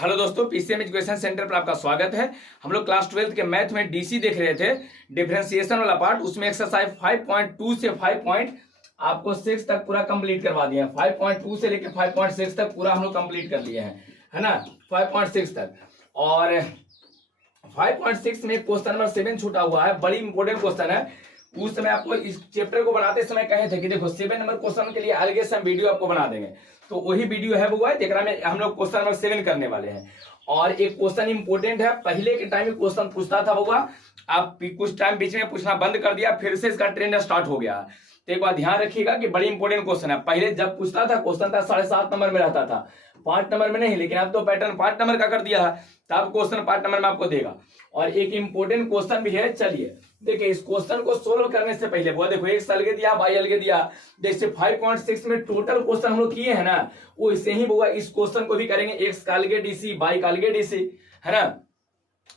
Hello दोस्तों, PCM education centre पर आपका स्वागत है। हम लोग क्लास 12 के मैथ में डीसी देख रहे थे, डिफरेंशिएशन वाला पार्ट। उसमें एक्सरसाइज 5.2 से 5.6 तक पूरा कंप्लीट करवा दिए हैं। 5.2 से लेकर 5.6 तक पूरा हम लोग कंप्लीट कर लिए हैं, है ना, 5.6 तक। और 5.6 में क्वेश्चन नंबर 7 छूटा हुआ है, बड़ी इंपॉर्टेंट क्वेश्चन है। उस समय आपको इस चैप्टर को बनाते समय कहे थे कि देखो 7 नंबर क्वेश्चन के लिए अलग से हम वीडियो आपको बना देंगे। तो वही वीडियो है वो है, जेकरा में हम लोग क्वेश्चन नंबर 7 करने वाले हैं। और एक क्वेश्चन इंपॉर्टेंट है, पहले के टाइम में क्वेश्चन पूछता था बउआ, आप कुछ टाइम बीच में पूछना बंद कर दिया, फिर से इसका ट्रेंड स्टार्ट हो गया। तो एक बात ध्यान रखिएगा कि बड़ी इंपॉर्टेंट क्वेश्चन है। पहले जब पूछता था क्वेश्चन था 7.5 नंबर में रहता था, 5 नंबर में नहीं, लेकिन अब तो पैटर्न 5 नंबर का कर दिया है, तब क्वेश्चन 5 नंबर में आपको देगा। और एक इंपॉर्टेंट क्वेश्चन भी है, चलिए देखिए इस क्वेश्चन को सोल्व करने से पहले वो देखो x अलग दिया, y अलग दिया। जैसे 5.6 में टोटल क्वेश्चन हम लोग किए हैं ना, वो इसे ही होगा, इस क्वेश्चन को भी करेंगे। x का अलग डीसी, y का अलग डीसी, है ना।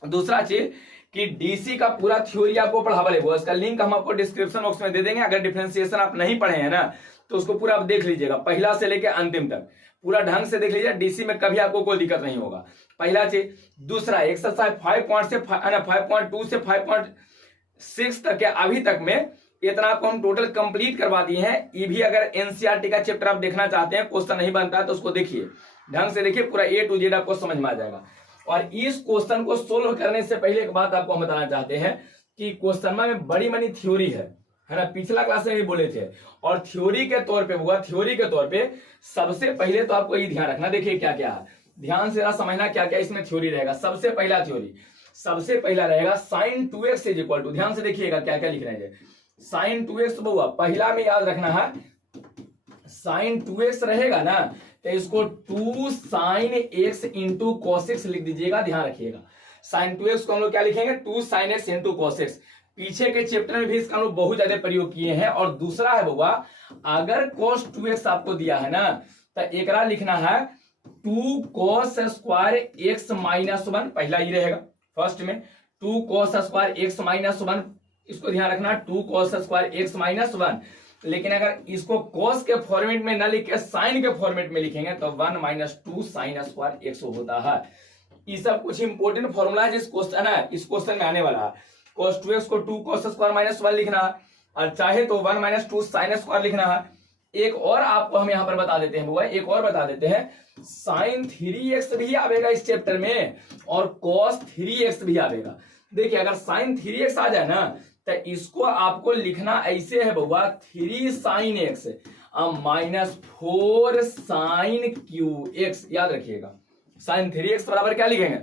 दूसरा चीज कि डीसी का पूरा थ्योरी आपको पढ़ावा लेगा, इसका लिंक हम आपको डिस्क्रिप्शन बॉक्स में दे देंगे। अगर डिफरेंशिएशन आप नहीं पढ़े हैं ना, तो उसको पूरा आप देख लीजिएगा, पहला से लेकर अंतिम तक पूरा ढंग से देख लीजिए। डीसी में कभी आपको कोई दिक्कत नहीं होगा, पहला चीज। दूसरा एक्सरसाइज 5.2 से 5.6 तक के अभी तक में इतना आपको हम टोटल कंप्लीट करवा दिए हैं। ये भी अगर एनसीईआरटी का चैप्टर आप देखना चाहते हैं, क्वेश्चन नहीं बनता है तो उसको देखिए, ढंग से देखिए, पूरा A to Z आपको समझ में आ जाएगा। और इस क्वेश्चन को सोल्व करने से पहले एक बात आपको हम बताना चाहते हैं कि क्वेश्चन में बड़ी मनी थ्योरी है ना, पिछला क्लास में भी बोले थे। और थ्योरी के तौर पे हुआ, थ्योरी के तौर पे सबसे पहले तो आपको ये ध्यान रखना, देखिए क्या क्या है, ध्यान से समझना क्या क्या इसमें थ्योरी रहेगा। सबसे पहला थ्योरी, सबसे पहला रहेगा sin 2x is equal to, ध्यान से देखिएगा क्या क्या लिख रहे हैं। sin 2x बहुआ पहला में याद रखना है, sin 2x रहेगा ना, तो इसको 2 sin x into cos x लिख दीजिएगा, ध्यान रखिएगा। sin 2x को हम लोग क्या लिखेंगे, 2 sin x into cos x। पीछे के चैप्टर में भी इसका हम लोग बहुत ज्यादा प्रयोग किए हैं। और दूसरा है बउआ, अगर cos 2x आपको दिया है ना, तो एकरा लिखना है 2 cos स्क्वायर x माइनस 1, पहला ही रहेगा फर्स्ट में, 2 cos स्क्वायर x माइनस 1, इसको ध्यान रखना, 2 cos स्क्वायर x माइनस 1। लेकिन अगर इसको cos के फॉर्मेट में ना लिख के साइन के फॉर्मेट में लिखेंगे तो 1 माइनस 2 साइन स्क्वायर x होता है। ये सब कुछ इंपोर्टेंट फॉर्मूला है जिस क्वेश्चन है, इस क्वेश्चन में आने वाला है। cos 2x को 2 cos स्क्वायर माइनस 1 लिखना है, और चाहे तो 1 माइनस 2 साइन स्क्वायर लिखना है। एक और आपको हम यहां पर बता देते हैं बुआ, एक और बता देते हैं, sin 3x भी आवेगा इस चैप्टर में, और cos 3x भी आवेगा। देखिए अगर sin 3x आ जाए ना, तो इसको आपको लिखना ऐसे है बउआ, 3 sin x minus 4 sin qx, याद रखिएगा। sin 3x बराबर क्या लिखेंगे,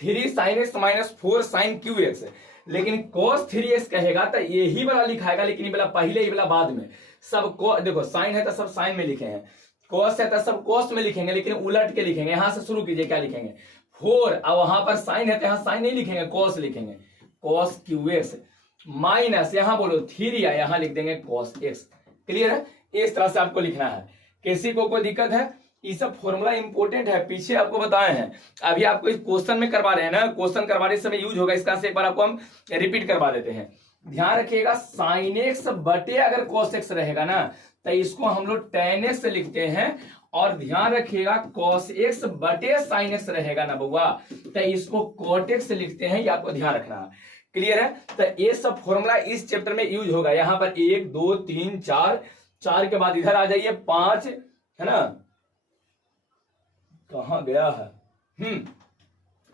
3 sin x minus 4 sin qx। लेकिन cos 3x कहेगा तो यही वाला लिखाएगा, लेकिन ये वाला पहले, ये वाला बाद में। सब को देखो, साइन है तो सब साइन में लिखे हैं, cos है तो सब cos में लिखेंगे, लेकिन उलट के लिखेंगे। यहां से शुरू कीजिए, क्या लिखेंगे 4, और वहां पर साइन है तो यहां साइन नहीं लिखेंगे, cos लिखेंगे, cos qx माइनस, यहां बोलो 3 या यहां लिख देंगे cos x। क्लियर है, इस तरह से आपको लिखना है। किसी को कोई दिक्कत है, ये सब फॉर्मूला इंपॉर्टेंट है, पीछे आपको बताए हैं, अभी आपको इस क्वेश्चन में करवा रहे हैं ना, क्वेश्चन करवाने समय यूज होगा, इसका से एक बार आपको हम रिपीट करवा देते हैं। ध्यान रखिएगा, sin x बटे अगर cos x रहेगा ना, तो इसको हम लोग tan x लिखते हैं। और ध्यान रखिएगा cos x बटे sin x रहेगा ना बउआ, तो इसको cot x लिखते हैं, ये आपको ध्यान रखना है। क्लियर है, तो ये सब फॉर्मूला इस चैप्टर में यूज होगा। यहाँ पर 1 2 3 4, 4 के बाद इधर आ जाइए 5, है ना, कहां गया है,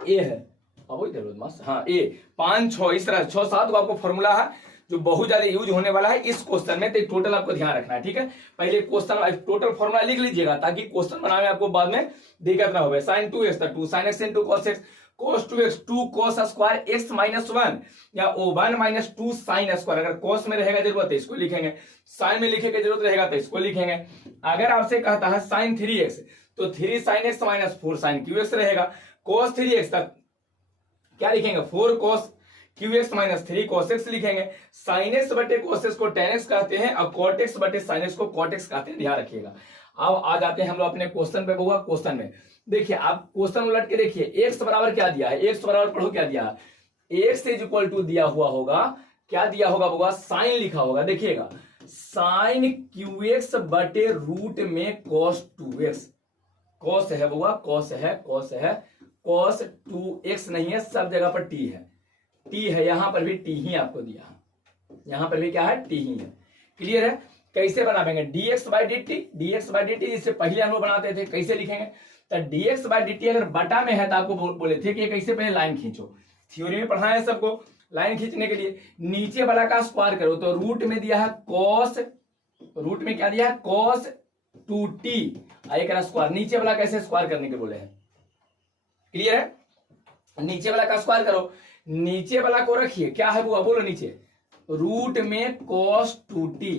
ए है, अब इधर मस्त, हाँ ए 5 6, इस तरह 6 7 को आपको फॉर्मूला है जो बहुत ज्यादा यूज होने वाला है इस क्वेश्चन में। तो टोटल आपको ध्यान रखना है, ठीक है। पहले क्वेश्चन टोटल फॉर्मूला लिख लीजिएगा, ताकि क्वेश्चन बनाने आपको बाद में दिक्कत ना हो। sin 2x था 2 sin x into cos x, cos 2x 2 cos square x minus 1, या 1 माइनस 2 साइन स्क्वायर। अगर cos में रहेगा जरूरत है इसको लिखेंगे, साइन में लिखे की जरूरत रहेगा तो इसको लिखेंगे। अगर आपसे कहता है sin 3x, तो 3 sin x minus 4 sin qx रहेगा। cos 3x तक क्या लिखेंगे, 4 cos qx minus 3 cos x लिखेंगे। sin x बटे cos x को tan x कहते हैं, और cot x बटे sin x को cot x कहते हैं, ध्यान रखिएगा। अब आ जाते हैं हम लोग अपने क्वेश्चन पे। बहुआ क्वेश्चन में देखिए, आप क्वेश्चन उलट के देखिए, x बराबर क्या दिया है, x बराबर पढ़ो क्या दिया है, x इज इक्वल टू दिया हुआ होगा, क्या दिया होगा बहुआ, साइन लिखा होगा। देखिएगा sin qx बटे रूट में cos 2x, कॉस है बुआ, कॉस है, कॉस है, कॉस 2x नहीं है, सब जगह पर t है, t है, यहां पर भी t ही आपको दिया है, यहां पर भी क्या है, t ही है। क्लियर है? कैसे बनाएंगे, dx बाई dt, जिससे पहले हम लोग बनाते थे, कैसे लिखेंगे, तो dx बाई dt अगर बटा में है तो आपको बोले थे कि कैसे पहले लाइन खींचो, थ्योरी में पढ़ा है सबको, लाइन खींचने के लिए नीचे वाला का स्क्वायर करो, तो रूट में दिया है कॉस, रूट में क्या दिया है, कॉस 2t, एक स्क्वायर, नीचे वाला कैसे स्क्वायर करने के बोले हैं। क्लियर है? नीचे वाला का स्क्वायर करो, नीचे वाला को रखिए, क्या है वो बोलो, नीचे रूट में cos 2t,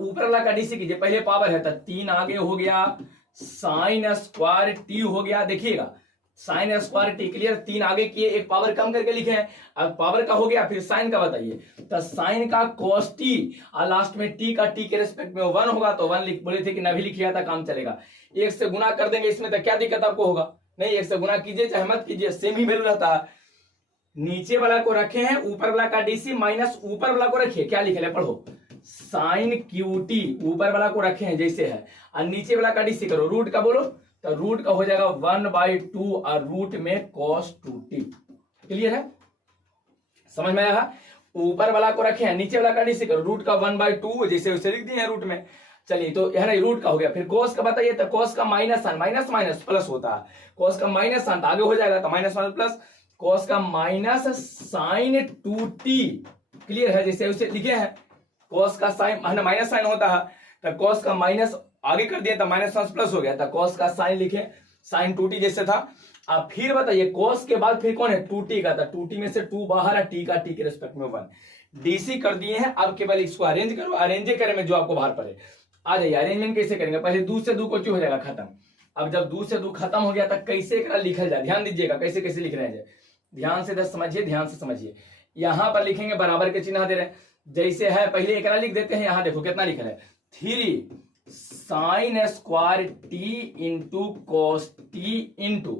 ऊपर वाला का डीसी कीजिए, पहले पावर है तो 3 आगे हो गया, साइन स्क्वायर t हो गया, देखिएगा साइन स्क्वायर t। क्लियर? 3 आगे किए, एक पावर कम करके लिखे हैं, अब पावर का हो गया, फिर साइन का बताइए, तो साइन का cos t और लास्ट में t का t के रेस्पेक्ट में 1 होगा, तो 1 बोले थे कि नहीं लिखिया था, काम चलेगा। 1 से गुना कर देंगे इसमें, तो क्या दिक्कत आपको होगा, नहीं 1 से गुना कीजिए चाहे मत कीजिए, सेम ही वैल्यू रहता है। नीचे वाला को रखे हैं, ऊपर वाला का डीसी माइनस ऊपर वाला को रखिए, क्या लिखे पढ़ो, साइन क्यूटी, ऊपर वाला को रखे हैं जैसे है, और नीचे वाला का डीसी करो, रूट का बोलो, तो रूट का हो जाएगा 1/2 और रूट में cos 2t। क्लियर है? समझ में आया? ऊपर वाला को रखे हैं, नीचे वाला का डीसी करो, रूट का 1/2 जैसे वैसे लिख दिए हैं रूट में। चलिए तो है ना, रूट का हो गया, फिर cos का बताइए, तो cos का minus sine, minus minus plus होता है, cos का माइनस साइन आगे हो जाएगा, तो माइनस माइनस प्लस, cos का माइनस साइन 2t। क्लियर है? जैसे उसे लिखे हैं, cos का साइन माइनस साइन होता है, तो cos का माइनस आगे कर दिया तो माइनस प्लस हो गया, तो cos का साइन लिखे, साइन 2t जैसे था। अब फिर बताइए cos के बाद फिर कौन है, 2t का, तो 2t में से 2 बाहर है, t का t के रेस्पेक्ट में 1, डीसी कर दिए हैं। अब केवल इसको अरेंज करो, अरेंज करे में जो आपको बाहर पड़े आ जाइए। अरेंजमेंट कैसे करेंगे, पहले 2 से 2 को हो जाएगा खत्म। अब जब 2 से 2 खत्म हो गया, तब कैसे लिखल जाए, ध्यान दीजिएगा कैसे कैसे लिख रहे हैं, ध्यान से समझिए, ध्यान से समझिए। यहां पर लिखेंगे, बराबर के चिन्ह दे रहे हैं, जैसे है पहले एक लिख देते हैं, यहां देखो कितना लिखा है, 3 sine square T into cos T into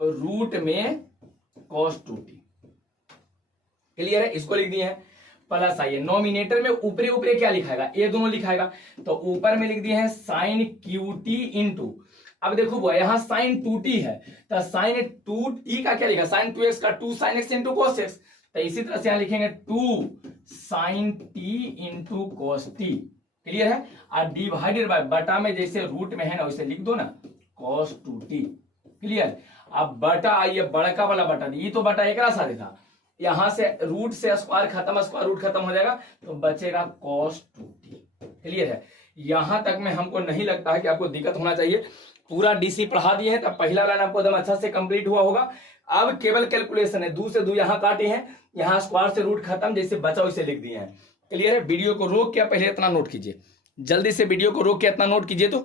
root में cos 2t। क्लियर है? इसको लिख दिए हैं, प्लस आइए नॉमिनेटर में ऊपरी ऊपरी क्या लिखाएगा, ये दोनों लिखाएगा, तो ऊपर में लिख दिए हैं साइन क्यूटी इंटू, अब देखो वो यहां साइन 2t है, तो साइन 2t का क्या लिखा, साइन 2x का 2 sine x into cos x, तो इसी तरह से यहां लिखेंगे 2 sine t into cos t। Clear है? और डिवाइडेड बाय बटा में जैसे रूट में है ना वैसे लिख दो ना, cos 2t। क्लियर? अब बटा आइए, बड़का वाला बटा, ये तो बटा एक साथ था, यहां से रूट से स्क्वायर खत्म, स्क्वायर रूट खत्म हो जाएगा, तो बचेगा cos 2t। क्लियर है? यहां तक में हमको नहीं लगता है कि आपको दिक्कत होना चाहिए, पूरा डीसी पढ़ा दिए हैं, तब पहला लाइन आपको एकदम अच्छा से कंप्लीट हुआ होगा। अब केवल कैलकुलेशन है, 2 से 2 यहां काटे हैं, यहां स्क्वायर से रूट खत्म, जैसे बचा वैसे लिख दिए हैं। क्लियर है? वीडियो को रोक के पहले इतना नोट कीजिए, जल्दी से वीडियो को रोक के इतना नोट कीजिए। तो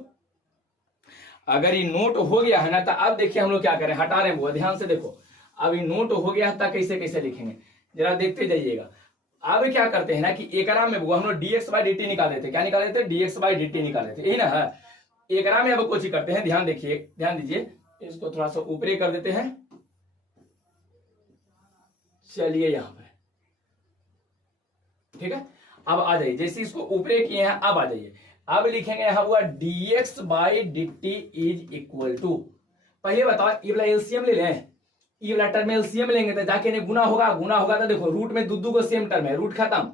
अगर ये नोट हो गया है ना, तो अब देखिए हम लोग क्या करें, हटा रहे हैं वो, ध्यान से देखो, अब ये नोट हो गया है, कैसे कैसे लिखेंगे जरा देखते जाइएगा। अब क्या करते हैं ना कि एकरा में हम लोग dx बाई dt निकाले थे, क्या निकाले थे, dx बाई dt निकाले थे, यही ना है। एकरा में अब कुछ करते हैं, ध्यान देखिए, ध्यान दीजिए, इसको थोड़ा सा ऊपरी कर देते हैं। चलिए यहां पर ठीक है, अब आ जाइए, जैसे इसको ऊपरी किए हैं, अब आ जाइए, अब लिखेंगे यहां हुआ dx by dt is equal to, पहले बताओ ये वाला एलसीएम ले लें, ये वाला टर्म एलसीएम लेंगे तो जाके नहीं गुना होगा, गुना होगा तो देखो रूट में दो को सेम टर्म है, रूट खत्म,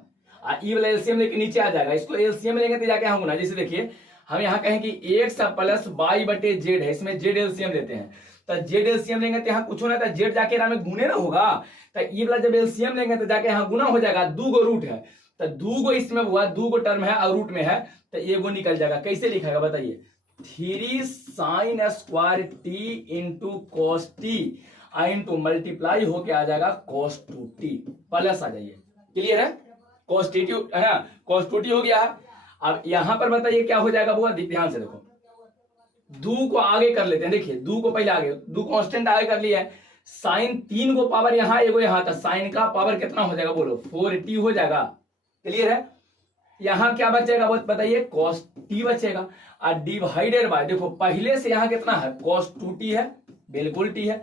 ये वाला एलसीएम लेके नीचे आ जाएगा, इसको एलसीएम लेंगे तो जाके यहाँ गुना, जैसे देखिए हम यहाँ कहें कि x प्लस y बटे जेड है, इसमें जेड एलसीएम लेते हैं, तो जेड एलसीएम लेंगे तो यहाँ कुछ होना था, जेड जाके में गुने ना होगा, तो ये वाला जब एलसीएम लेंगे तो जाके यहाँ गुना हो जाएगा, 2 गो रूट है, तो 2 गो इसमें हुआ, 2 गो टर्म है और रूट में है, तो ये गो निकल जाएगा, कैसे लिखाएगा बताइए, 3 sine square T into cos T into multiply होके आ जाएगा cos 2t, प्लस आ जाइए। क्लियर है? cos 2t है ना, cos 2t हो गया। अब यहां पर बताइए क्या हो जाएगा, वो ध्यान से देखो, 2 को आगे कर लेते हैं, देखिए 2 को पहले आगे, 2 कांस्टेंट आगे कर लिया है, साइन 3 को पावर यहां एगो यहां था, साइन का पावर कितना हो जाएगा बोलो, 4t हो जाएगा। क्लियर है? यहां क्या बचेगा वो बताइए, cos t बचेगा, और डिवाइडेड बाय, देखो पहले से यहां कितना है, cos 2t है, बिल्कुल t है,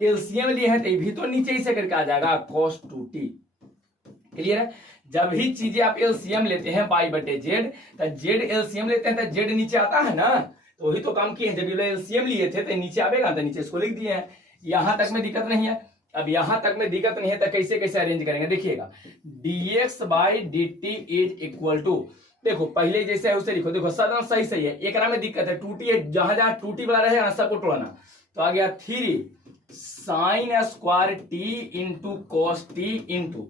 एलसीएम लिए हैं तो भी तो नीचे ही से करके आ जाएगा cos 2t। क्लियर है? जब भी चीजें आप एलसीएम लेते हैं y बटे जेड, तो जेड एलसीएम लेते हैं तो जेड नीचे आता है ना, तो वही तो काम किए हैं, जब एलसीएम लिए थे तो नीचे आवेगा, तो नीचे इसको लिख दिए हैं। यहां तक में दिक्कत नहीं है। अब यहां तक में दिक्कत नहीं है तो कैसे कैसे अरेंज करेंगे, देखिएगा dx by dt is equal to, देखो पहले जैसे है उसे लिखो, देखो सदन सही सही है, एक में दिक्कत है, टूटी है, जहां जहां टूटी वाला रहेगा सबको तोड़ना। तो आ गया 3 sine square T into cos T into,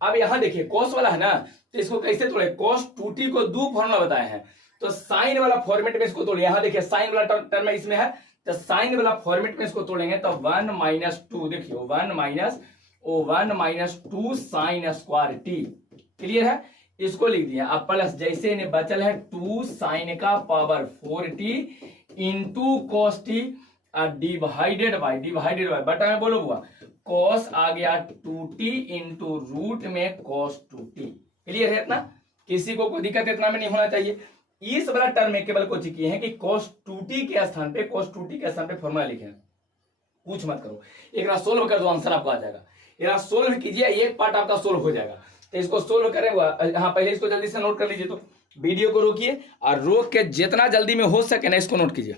अब यहां देखिए कॉस वाला है ना, तो इसको कैसे तोड़े, कॉस टू टी को दो फॉर्मूला बताए हैं, तो साइन वाला फॉर्मेट में इसको तोड़े। यहां देखिए साइन वाला टर्म इसमें है, तो साइन वाला फॉर्मेट में इसको तोड़ेंगे तो 1 माइनस 2, देखिए 1 minus 2 sign square T, clear है, इसको लिख दिया। अब प्लस जैसे इन्हें बचल है 2 साइन का power 4t into cos T, divided by बटा में बोलो हुआ, कॉस आ गया 2t इंटू रूट में कॉस 2t, क्लियर है इतना, किसी को कोई दिक्कत इतना में नहीं होना चाहिए। इस वाला टर्म में केवल कुछ किए हैं कि cos 2t के स्थान पे फॉर्मूला लिखे, कुछ मत करो, एक सोल्व कर दो, आंसर आपको आ जाएगा। एक सोल्व कीजिए, एक पार्ट आपका सोल्व हो जाएगा। तो इसको सोल्व करें, हाँ पहले इसको जल्दी से नोट कर लीजिए, तो वीडियो को रोकिए और रोक के जितना जल्दी में हो सके ना इसको नोट कीजिए।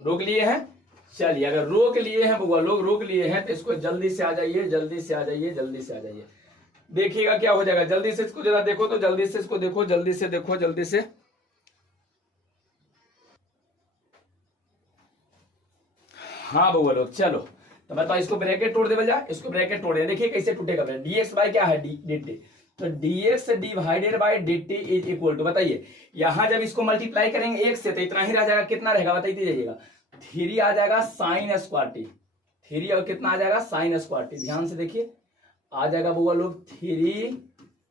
रोक लिए हैं, चलिए अगर रोक लिए हैं बुआ लोग रोक लिए हैं तो इसको जल्दी से आ जाइए, जल्दी से आ जाइए, जल्दी से आ जाइए, देखिएगा क्या हो जाएगा। जल्दी से इसको जरा देखो, तो जल्दी से इसको देखो, जल्दी से देखो, जल्दी से। हाँ बउआ लोग चलो, तो बताओ इसको ब्रैकेट तोड़ दे बजा, इसको ब्रैकेट तोड़ दे, देखिए कैसे टूटेगा। dx बाय क्या है dt, तो dx divided by dt is equal to, बताइए यहां जब इसको मल्टीप्लाई करेंगे एक से तो इतना ही रह जाएगा, कितना रहेगा बताइए जाइएगा, 3 आ जाएगा साइन स्क्वायर टी, 3 और कितना आ जाएगा साइन स्क्वायर टी, ध्यान से देखिए आ जाएगा बुआ लोग 3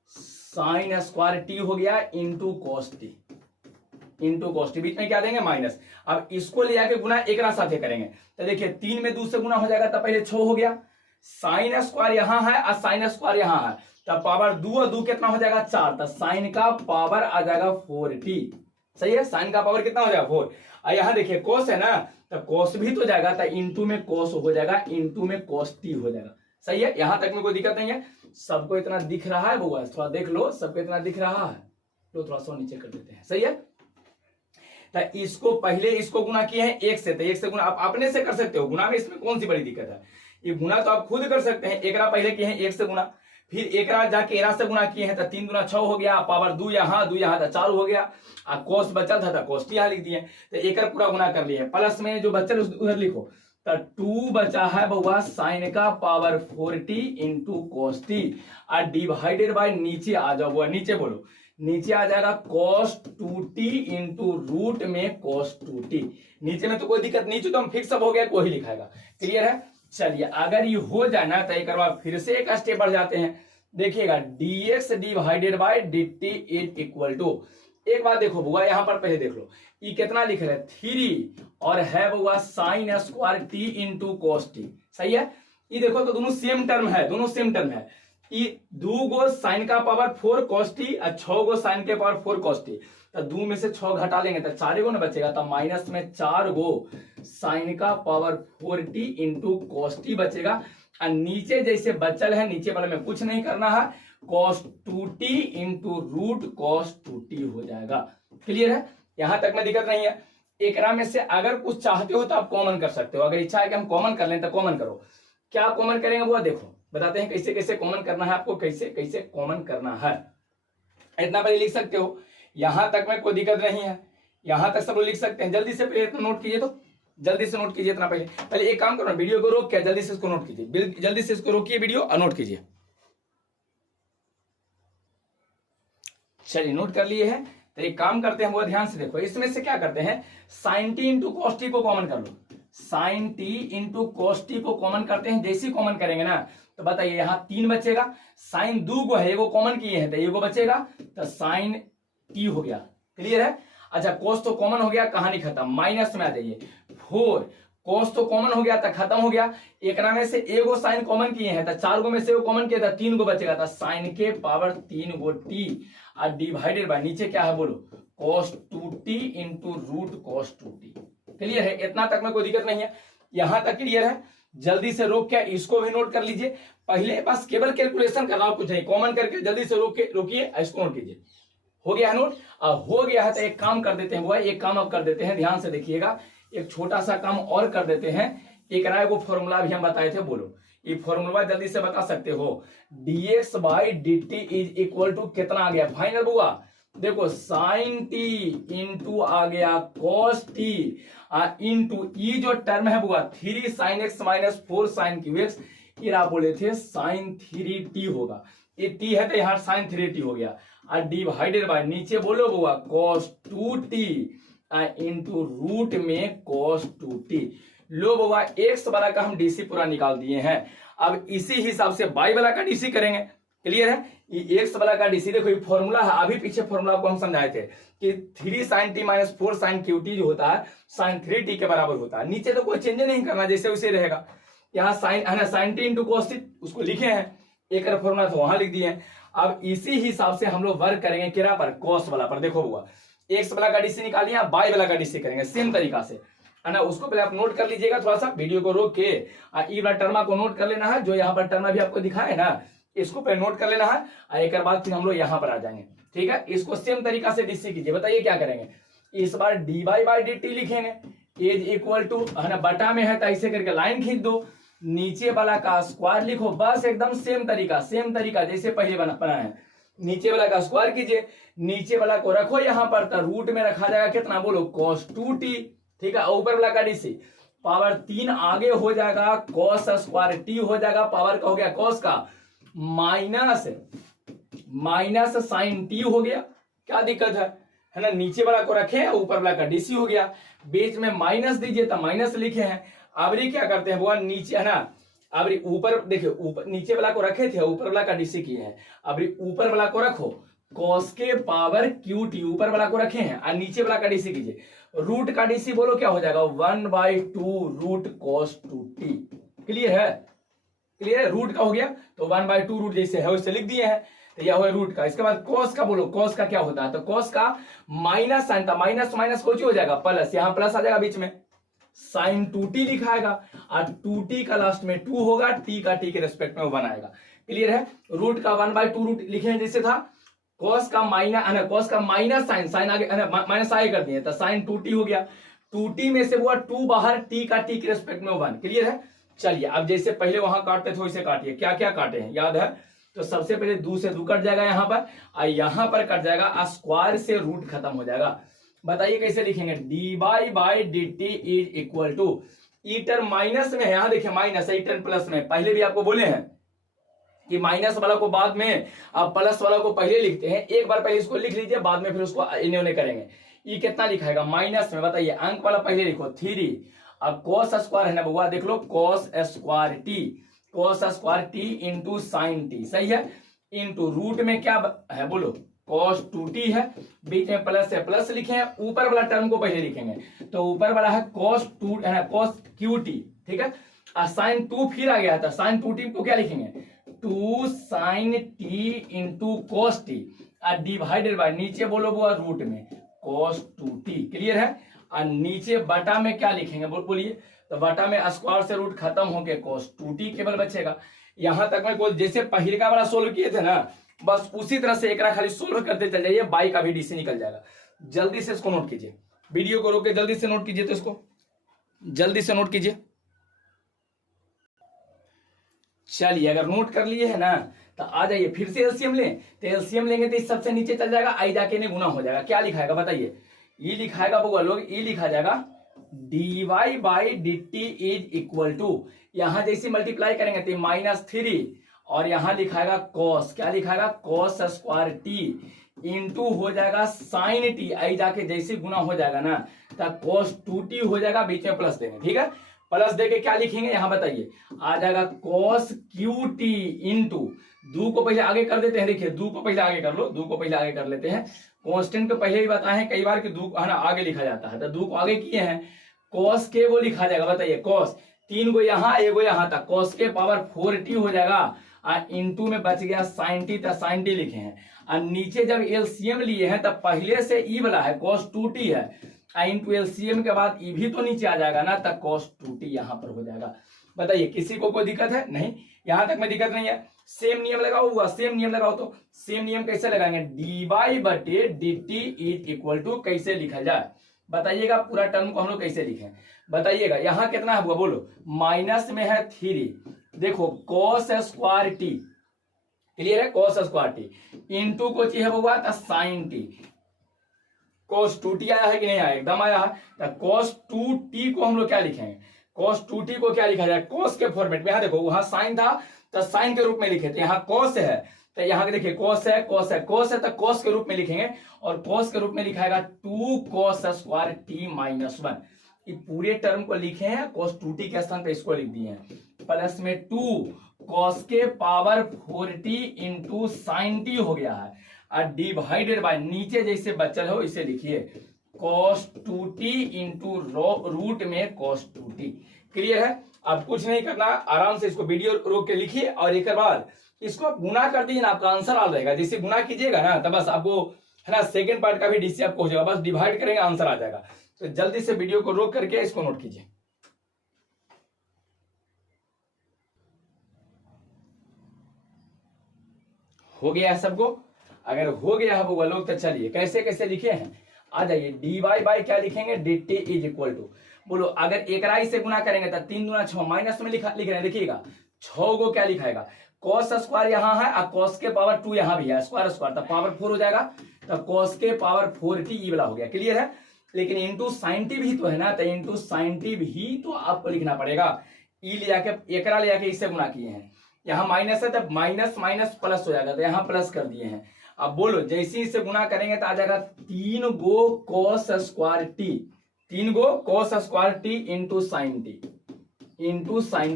साइन स्क्वायर टी हो गया इंटू कॉस टी, बीच में क्या देंगे माइनस। अब इसको ले जाके गुना एक ना साथे करेंगे, तो देखिए 3 में 2 से गुना हो जाएगा, तो पहले 6 हो गया, साइन स्क्वायर यहां है और साइन स्क्वायर यहां है, तब पावर 2 और 2 कितना हो जाएगा 4, तो साइन का पावर आ जाएगा 4t, सही है, साइन का पावर कितना हो जाएगा 4। और यहां देखिए कॉस है ना, तो कॉस भी तो जाएगा, तो इंटू में कॉस हो जाएगा, इंटू में कॉस टी हो जाएगा, सही है, यहां तक में कोई दिक्कत नहीं है। सबको इतना दिख रहा है बुआ, थोड़ा देख लो, सबको इतना दिख रहा है, तो थोड़ा सा नीचे कर देते हैं, सही है। तो इसको पहले इसको गुना किए हैं एक से, तो एक से गुना आप अपने से कर सकते हो, गुना में इसमें कौन सी बड़ी दिक्कत है, ये गुना तो आप खुद कर सकते हैं। एकरा पहले किए हैं एक से गुना, फिर एकरा जाके एरा से गुना किए हैं, तो 3 दूना 6 हो गया, पावर 2 यहाँ तो 4 हो गया, और कोस बचल था तो कोस टी यहाँ लिख दिए, तो एक पूरा गुना कर लिए, प्लस में जो बचल उधर लिखो, तो 2 बचा है बउआ साइन का power 4t into cos T, और डिवाइडेड बाय नीचे आ जाओ बुआ, नीचे बोलो, नीचे आ जाएगा cos 2t इंटू रूट में cos 2t, नीचे में तो कोई दिक्कत, नीचे तो हम फिक्स अब हो गया, कोई लिखाएगा, क्लियर है। चलिए अगर ये हो जाए ना तो एक बार फिर से एक स्टेप बढ़ जाते हैं, देखिएगा dx divided by dt is equal to, एक बात देखो बुआ यहां पर पहले देख लो, ये कितना लिख रहे हैं 3 और है बुआ sine square t into cos T, सही है, ये देखो तो दोनों सेम टर्म है, दोनों सेम टर्म है, 2 गो साइन का पावर 4 कॉस टी और 6 गो साइन के पावर 4 कॉस टी, तो 2 में से 6 घटा लेंगे तो 4 गो ना बचेगा, तो माइनस में 4 गो साइन का power 4t into cos T बचेगा, और नीचे जैसे बचल है नीचे वाले में कुछ नहीं करना है, cos 2t into root cos 2t हो जाएगा, क्लियर है, यहां तक में दिक्कत नहीं है। एकरा में से अगर कुछ चाहते हो तो आप कॉमन कर सकते हो, अगर इच्छा है कि हम कॉमन कर लें तो कॉमन करो, क्या कॉमन करेंगे वो देखो बताते हैं कैसे कैसे कॉमन करना है आपको, कैसे कैसे कॉमन करना है, इतना पहले लिख सकते हो, यहां तक में कोई दिक्कत नहीं है, यहां तक सब लोग लिख सकते हैं। जल्दी से पहले इतना नोट कीजिए, तो जल्दी से नोट कीजिए, इतना पहले एक काम करो, वीडियो को रोक के जल्दी से इसको नोट कीजिए, जल्दी से इसको रोकिए वीडियो और नोट कीजिए। चलिए नोट कर लिए हैं, तो एक काम करते हैं वो ध्यान से देखो, इसमें से क्या करते हैं sine T into cos T को कॉमन कर लो, sine T into cos T को कॉमन करते हैं, जैसे कॉमन करेंगे ना तो बताइए यहाँ 3 बचेगा, साइन 2 को है, एगो कॉमन किए हैं तो एगो बचेगा, तो साइन टी हो गया, क्लियर है। अच्छा कोस तो कॉमन हो गया, कहानी खत्म, माइनस में आ जाइए 4, कोस तो कॉमन हो गया तो खत्म हो गया, एक में से एगो साइन कॉमन किए हैं तो 4 गो में से कॉमन किया था 3 गो बचेगा, था साइन के पावर 3 गो टी और डिवाइडेड बाय नीचे क्या है बोलो cos 2t into root cos 2t, clear है, इतना तक में कोई दिक्कत नहीं है, यहां तक क्लियर है। जल्दी से रोक के इसको भी नोट कर लीजिए, पहले बस केवल कैलकुलेशन करना, कुछ नहीं, कॉमन करके जल्दी से रोकिए, इसको नोट कीजिए, हो गया है नोट? हो गया है तो एक काम कर देते हैं बुआ, एक काम अब कर देते हैं, ध्यान से देखिएगा, एक छोटा सा काम और कर देते हैं। एक राय को फॉर्मूला भी हम बताए थे, बोलो ये फॉर्मूला जल्दी से बता सकते हो। dx by dt is equal to कितना आ गया फाइनल बुआ? देखो साइन टी इंटू आ गया कॉस टी इंटू ई जो टर्म है बुआ 3 sin x minus 4 sin Q x, ये आप बोले थे साइन 3t होगा, ये t है तो यहाँ साइन 3t हो गया, और डिवाइडेड बाय नीचे बोलो बुआ cos 2t इंटू रूट में cos 2t। लो बुआ x वाला का हम डीसी पूरा निकाल दिए हैं, अब इसी हिसाब से y वाला का डीसी करेंगे। क्लियर है? ये x वाला का डीसी देखो, ये फॉर्मूला है, अभी पीछे फॉर्मूला को हम समझाए थे कि 3 sin t minus 4 sin qt जो होता है sin 3t के बराबर होता है। नीचे तो कोई चेंज नहीं करना, जैसे वैसे रहेगा। यहाँ साइन है ना, sine T into cos T उसको लिखे हैं, एक फॉर्मूला तो वहां लिख दिए हैं। अब इसी हिसाब से हम लोग वर्क करेंगे किरा पर, कॉस वाला पर। देखो हुआ एक्स वाला का डीसी निकालिए, बाई वाला का डीसी करेंगे सेम तरीका से, है ना। उसको पहले आप नोट कर लीजिएगा, थोड़ा सा वीडियो को रोक के ई वाला टर्मा को नोट कर लेना है, जो यहाँ पर टर्मा भी आपको दिखा है ना, इसको पहले नोट कर लेना है, और एक बाद फिर हम लोग यहाँ पर आ जाएंगे। ठीक है, इसको सेम तरीका से डीसी कीजिए। बताइए क्या करेंगे, इस बार D Y by D T लिखेंगे, एज इक्वल टू है ना, बटा में है तो ऐसे करके लाइन खींच दो, नीचे वाला का स्क्वायर लिखो, बस एकदम सेम तरीका जैसे पहले बनाया है। नीचे वाला का स्क्वायर कीजिए, नीचे वाला को रखो यहाँ पर, तो रूट में रखा जाएगा कितना बोलो cos 2t। ठीक है, ऊपर वाला का डीसी पावर 3 आगे हो जाएगा, cos स्क्वायर t हो जाएगा, पावर का हो गया cos का माइनस साइन t हो गया। क्या दिक्कत है ना, नीचे वाला को रखे ऊपर वाला का डीसी हो गया, बीच में माइनस दीजिए तो माइनस लिखे हैं। अब क्या करते हैं वो नीचे है ना, अब ऊपर देखिए, ऊपर नीचे वाला को रखे थे, ऊपर वाला का डीसी किए हैं, अब ऊपर वाला को रखो कॉस के पावर क्यू टी, ऊपर वाला को रखे हैं, और नीचे वाला का डीसी कीजिए, रूट का डीसी बोलो क्या हो जाएगा 1/2 रूट कॉस 2t। क्लियर है? क्लियर है? रूट का हो गया तो 1/2 रूट जैसे है वैसे लिख दिए हैं, तो यह हुआ रूट का। इसके बाद कॉस का बोलो, कॉस का क्या होता है, तो कॉस का माइनस साइन था, माइनस माइनस कुछ हो जाएगा प्लस, यहाँ प्लस आ जाएगा बीच में, साइन 2t लिखाएगा, और 2t का लास्ट में 2 होगा, t का t के रेस्पेक्ट में वो बनाएगा। क्लियर है? रूट का 1/2 रूट लिखे जैसे था, कॉस का माइनस, कॉस का माइनस साइन, साइन आगे माइनस आगे कर दिए तो साइन 2t हो गया, 2t में से हुआ 2 बाहर, t का t के रेस्पेक्ट में 1। क्लियर है? चलिए अब जैसे पहले वहां काटते थे वैसे काटिए, क्या क्या काटे हैं याद है? तो सबसे पहले 2 से 2 कट जाएगा यहाँ पर, और यहाँ पर कट जाएगा, स्क्वायर से रूट खत्म हो जाएगा। बताइए कैसे लिखेंगे, D Y by D T is equal to, E term माइनस में है, यहां देखिए माइनस है, ई टर्म प्लस में, पहले भी आपको बोले हैं कि माइनस वाला को बाद में, अब प्लस वाला को पहले लिखते हैं, एक बार पहले इसको लिख लीजिए, बाद में फिर उसको इन्होंने करेंगे। ई कितना लिखाएगा माइनस में, बताइए, अंक वाला पहले लिखो 3, अब कॉस स्क्वायर है ना बउआ, देख लो cos square T into sine T, सही है, इंटू रूट में क्या है बोलो cos 2t है, बीच में प्लस है, प्लस लिखे हैं, ऊपर वाला टर्म को पहले लिखेंगे, तो ऊपर वाला है cos qt। ठीक है, और साइन 2 फिर आ गया था, साइन 2t को क्या लिखेंगे 2 sin t into cos t, और डिवाइडेड बाय नीचे बोलो वो रूट में cos 2t। क्लियर है? और नीचे बटा में क्या लिखेंगे बोलिए, तो बटा में स्क्वायर से रूट खत्म होके cos 2t केवल बचेगा। यहां तक में कोई जैसे पहले का वाला सोल्व किए थे ना, बस उसी तरह से एक खाली सोल्व करते चल जाइए, बाई का भी डीसी निकल जाएगा। जल्दी से इसको नोट कीजिए, वीडियो को रोक के जल्दी से नोट कीजिए, तो इसको जल्दी से नोट कीजिए। चलिए अगर नोट कर लिए है ना, तो आ जाइए फिर से एलसीएम लें, तो एलसीएम लेंगे तो इस सबसे नीचे चल जाएगा, आई जाके ने गुना हो जाएगा। क्या लिखाएगा बताइए, ये लिखाएगा बउआ लोग, ये लिखा जाएगा D Y by D T is equal to, यहां जैसे मल्टीप्लाई करेंगे तो -3, और यहां लिखाएगा कॉस, क्या लिखाएगा कॉस स्क्वायर टी इंटू हो जाएगा साइन टी, आई जाके जैसे गुना हो जाएगा ना, तो cos 2t हो जाएगा, बीच में प्लस देंगे। ठीक है, प्लस देके क्या लिखेंगे यहां बताइए, आ जाएगा cos qt इंटू, 2 को पहले आगे कर देते हैं, देखिए 2 को पहले आगे कर लो, 2 को पहले आगे कर लेते हैं, कांस्टेंट को पहले ही बताए हैं कई बार कि 2 है ना आगे लिखा जाता है, तो 2 को आगे किए हैं, cos के वो लिखा जाएगा, बताइए cos 3 को यहाँ, 1 को यहाँ तक, cos के पावर 4t हो जाएगा, और इंटू में बच गया साइन टी, तो साइन टी लिखे हैं, और नीचे जब एलसीएम लिए हैं तब पहले से ई वाला है cos 2t है, इंटू एलसीएम के बाद ई भी तो नीचे आ जाएगा ना, तब cos 2t यहां पर हो जाएगा। बताइए किसी को कोई दिक्कत है? नहीं, यहां तक में दिक्कत नहीं है। सेम नियम लगाओ हुआ, सेम नियम लगाओ। तो सेम नियम कैसे लगाएंगे, डी वाई बटे D T is equal to कैसे लिखा जाए बताइएगा, पूरा टर्म को हम लोग कैसे लिखें बताइएगा। यहां कितना है बोलो, माइनस में है 3, देखो cos स्क्वायर टी, क्लियर है, cos स्क्वायर टी इंटू को चाहिए हुआ था साइन टी, cos 2t आया है कि नहीं आया, एकदम आया है। तो cos 2t को हम लोग क्या लिखेंगे, cos 2t को क्या लिखा जाए, cos के फॉर्मेट में। यहां देखो वहां साइन था तो साइन के रूप में लिखे थे, यहाँ cos है तो यहाँ देखिए cos है, cos है, cos है तो cos के रूप में लिखेंगे, और cos के रूप में लिखाएगा 2 cos स्क्वायर t माइनस 1। ये पूरे टर्म को लिखे हैं, cos 2t के स्थान पे इसको लिख दिए हैं, प्लस में 2 cos के power 4t into sine T हो गया है, और डिवाइडेड बाय नीचे जैसे बचल हो इसे लिखिए cos 2t इंटू रूट में cos 2t। क्लियर है, अब कुछ नहीं करना, आराम से इसको वीडियो रोक के लिखिए और एक बार इसको आप गुना कर दीजिए ना, आपका आंसर आ जाएगा। जैसे गुना कीजिएगा ना तो बस आपको है ना सेकंड पार्ट का भी डीसी आपको हो जाएगा, बस डिवाइड करेंगे आंसर आ जाएगा। तो जल्दी से वीडियो को रोक करके इसको नोट कीजिए। हो गया है सबको, अगर हो गया है वो लोग तो चलिए कैसे कैसे लिखे हैं आ जाइए। डी वाई बाई क्या लिखेंगे, D T is equal to, बोलो अगर एक राई से गुना करेंगे तो 3 दूना 6 माइनस में लिख रहे हैं, देखिएगा 6 को क्या लिखाएगा, cos स्क्वायर यहाँ है और cos के पावर 2 यहाँ भी है, स्क्वायर स्क्वायर तो पावर 4 हो जाएगा, तो cos के पावर 4t ई वाला हो गया। क्लियर है, लेकिन इंटू साइन टी भी तो है ना, तो इंटू साइन टी भी तो आपको लिखना पड़ेगा। ई ले आके एकरा ले आके इससे गुना किए हैं, यहाँ माइनस है तो माइनस माइनस प्लस हो जाएगा, तो यहाँ प्लस कर दिए हैं। अब बोलो जैसे ही इसे गुना करेंगे तो आ जाएगा 3 गो cos स्क्वायर टी, 3 गो cos square T into sine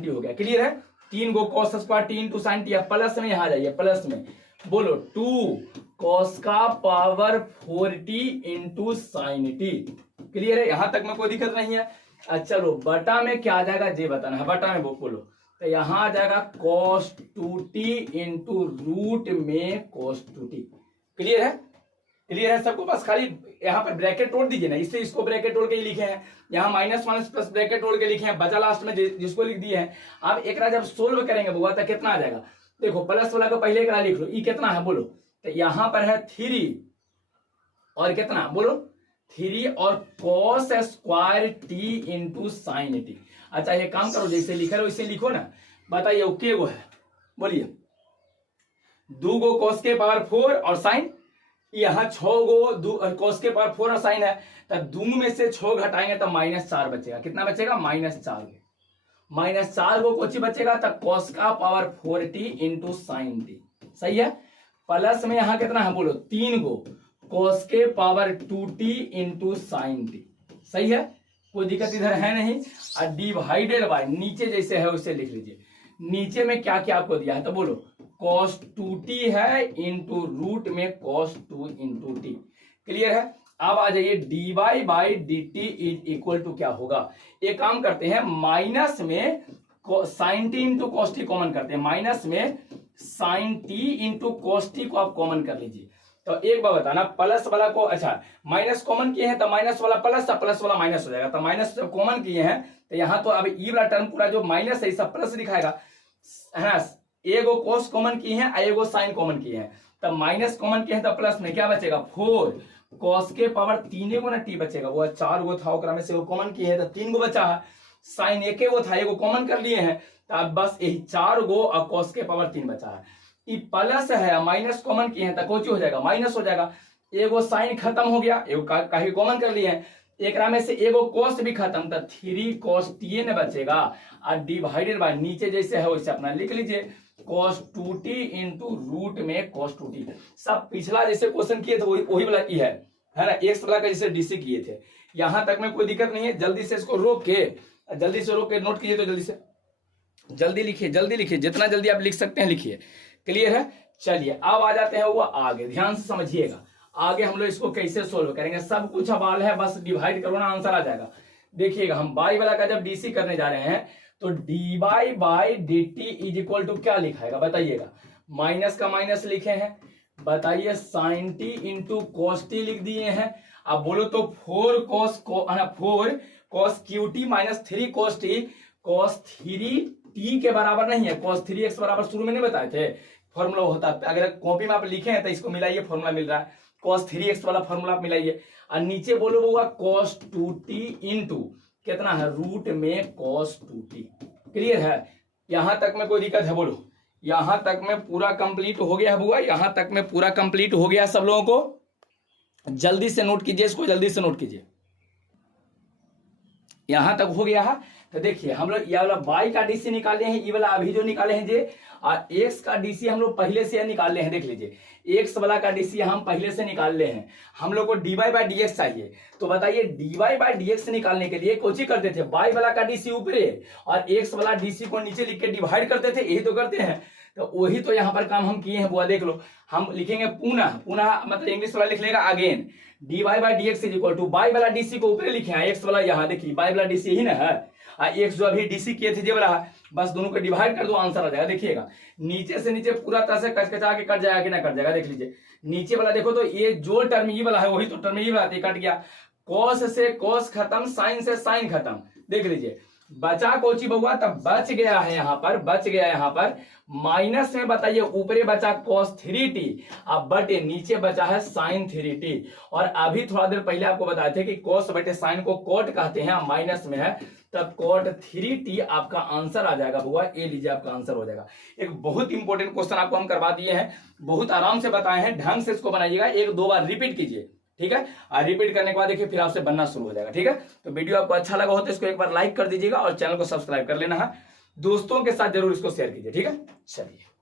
T हो गया। क्लियर है, 3 गो cos square T into sine T, plus में यहाँ जाइए, प्लस में बोलो 2 cos का power 4t into sine T. Clear है, यहां तक में कोई दिक्कत नहीं है। अच्छा चलो बटा में क्या आ जाएगा ये बताना है, बटा में बोलो तो यहां आ जाएगा cos 2t इंटू रूट में cos 2t। क्लियर है, क्लियर है सबको, बस खाली यहाँ पर ब्रैकेट तोड़ दीजिए ना, इसलिए इसको ब्रैकेट तोड़ के ही लिखे हैं, यहाँ माइनस माइनस प्लस ब्रैकेट तोड़ के लिखे हैं, बचा लास्ट में जिसको लिख दिए हैं। अब एक जब सोल्व करेंगे बुआ तो कितना आ जाएगा, देखो प्लस वाला को पहले एक लिख लो, ई कितना है बोलो, तो यहां पर है 3 और कितना बोलो 3 और cos square T into sine T. अच्छा ये काम करो, जैसे लिखा लो इसे लिखो ना, बताइए ओके वो है, बोलिए 2 गो cos के पावर 4 और साइन, यहाँ 6 गो cos के पावर 4 और साइन है, तो 2 में से 6 घटाएंगे तो -4 बचेगा, कितना बचेगा -4 गो कुछ बचेगा, तो cos का power 4t into sine T. सही है, प्लस में यहाँ कितना है बोलो 3 गो cos के power 2t into sine T. सही है, कोई दिक्कत इधर है नहीं। और डिवाइडेड बाय नीचे जैसे है उसे लिख लीजिए, नीचे में क्या क्या आपको दिया है तो बोलो cos 2t है इंटू रूट में cos 2 इंटू टी। क्लियर है, अब आ जाइए D Y by D T is equal to क्या होगा, एक काम करते हैं माइनस में sine T into cos T common करते हैं, माइनस में sine T into cos T को आप कॉमन कर लीजिए। तो एक बार बताना, प्लस वाला को अच्छा माइनस कॉमन किए हैं तो माइनस वाला प्लस था, प्लस वाला माइनस हो जाएगा, तो माइनस जब कॉमन किए हैं तो यहाँ तो अब ई वाला टर्म पूरा जो माइनस है सब प्लस दिखाएगा है ना। एगो कॉस कॉमन किए हैं, एगो साइन कॉमन किए हैं, तब माइनस कॉमन किए हैं तो प्लस में क्या बचेगा 4 cos के पावर 3 गो ना टी बचेगा, वो 4 गो था ओकरा में से वो कॉमन किए हैं तो 3 गो बचा है, साइन एक गो था एगो कॉमन कर लिए हैं, तो अब बस यही 4 गो और cos के पावर 3 बचा है। ये प्लस है माइनस कॉमन किए हैं तो कुछ हो जाएगा माइनस हो जाएगा, एगो साइन खत्म हो गया, एगो काहे कॉमन कर लिए हैं, एक में से एगो cos भी खत्म, तो 3 cos t न बचेगा, और डिवाइडेड बाय नीचे जैसे है वैसे अपना लिख लीजिए cos 2t इंटू रूट में cos 2t। सब पिछला जैसे क्वेश्चन किए थे वही वाला ई है ना, एक्स वाला का जैसे डीसी किए थे, यहां तक में कोई दिक्कत नहीं है। जल्दी से इसको रोक के नोट कीजिए, तो जल्दी लिखिए, जितना जल्दी आप लिख सकते हैं लिखिए। क्लियर है, चलिए अब आ जाते हैं वो आगे, ध्यान से समझिएगा आगे हम लोग इसको कैसे सोल्व करेंगे, सब कुछ सवाल है, बस डिवाइड करो ना आंसर आ जाएगा। देखिएगा हम बाई वाला का जब डीसी करने जा रहे हैं तो D Y by D T is equal to क्या लिखाएगा बताइएगा, माइनस का माइनस लिखे हैं, बताइए sine T into cos T लिख दिए हैं। अब बोलो तो 4 cos cube T minus 3 cos T, cos 3 T के बराबर नहीं है। cos 3x बराबर शुरू में नहीं बताए थे फॉर्मूला होता है, अगर कॉपी में आप लिखे हैं तो इसको मिलाइए, फॉर्मूला मिल रहा है cos 3x वाला फॉर्मूला आप मिलाइए, और नीचे बोलो हुआ cos 2t इंटू कितना है रूट में cos 2t। क्लियर है? यहां तक में कोई दिक्कत है बोलो? यहां तक में पूरा कंप्लीट हो गया है बुआ, यहां तक में पूरा कंप्लीट हो गया सब लोगों को? जल्दी से नोट कीजिए इसको, जल्दी से नोट कीजिए। यहां तक हो गया है तो देखिए हम लोग ये वाला y का डीसी निकाले हैं, ये वाला अभी जो निकाले हैं जे, और x का डीसी हम लोग पहले से निकाले हैं। देख लीजिए x वाला का डीसी हम पहले से निकाल ले हैं। हम लोग को dy बाई डी एक्स चाहिए, तो बताइए dy बाई डी एक्स निकालने के लिए कोची करते थे, y वाला का डीसी ऊपर और x वाला डीसी को नीचे लिख के डिवाइड करते थे, यही तो करते हैं। तो वही तो यहाँ पर काम हम किए हैं बुआ। देख लो हम लिखेंगे पुनः, पुनः मतलब इंग्लिश वाला लिख लेगा again, dy by D X is equal to y वाला डीसी को ऊपर लिखे हैं, x वाला यहाँ देखिए y वाला डीसी यही ना है, x जो अभी डीसी किए थे जे वाला, बस दोनों को डिवाइड कर दो आंसर आ जाएगा। देखिएगा नीचे से नीचे पूरा तरह से कचकचा के कट जाएगा कि ना कट जाएगा। देख लीजिए नीचे वाला देखो तो ये जो टर्म ये वाला है वही तो टर्म ये वाला कट गया, cos से cos खत्म, sin से sin खत्म। देख लीजिए बचा कोची बउआ, तब बच गया है यहाँ पर, बच गया यहाँ पर माइनस में, बताइए ऊपरे बचा cos 3t, अब बटे नीचे बचा है sin 3t। और अभी थोड़ा देर पहले आपको बताए थे कि cos बटे sin को cot कहते हैं, माइनस में है तब cot 3t आपका आंसर आ जाएगा बुआ। ये लीजिए आपका आंसर हो जाएगा। एक बहुत इंपॉर्टेंट क्वेश्चन आपको हम करवा दिए हैं, बहुत आराम से बताए हैं, ढंग से इसको बनाइएगा, एक दो बार रिपीट कीजिए, ठीक है? और रिपीट करने के बाद देखिए फिर आपसे बनना शुरू हो जाएगा, ठीक है? तो वीडियो आपको अच्छा लगा हो तो इसको एक बार लाइक कर दीजिएगा और चैनल को सब्सक्राइब कर लेना है, दोस्तों के साथ जरूर इसको शेयर कीजिए, ठीक है? चलिए।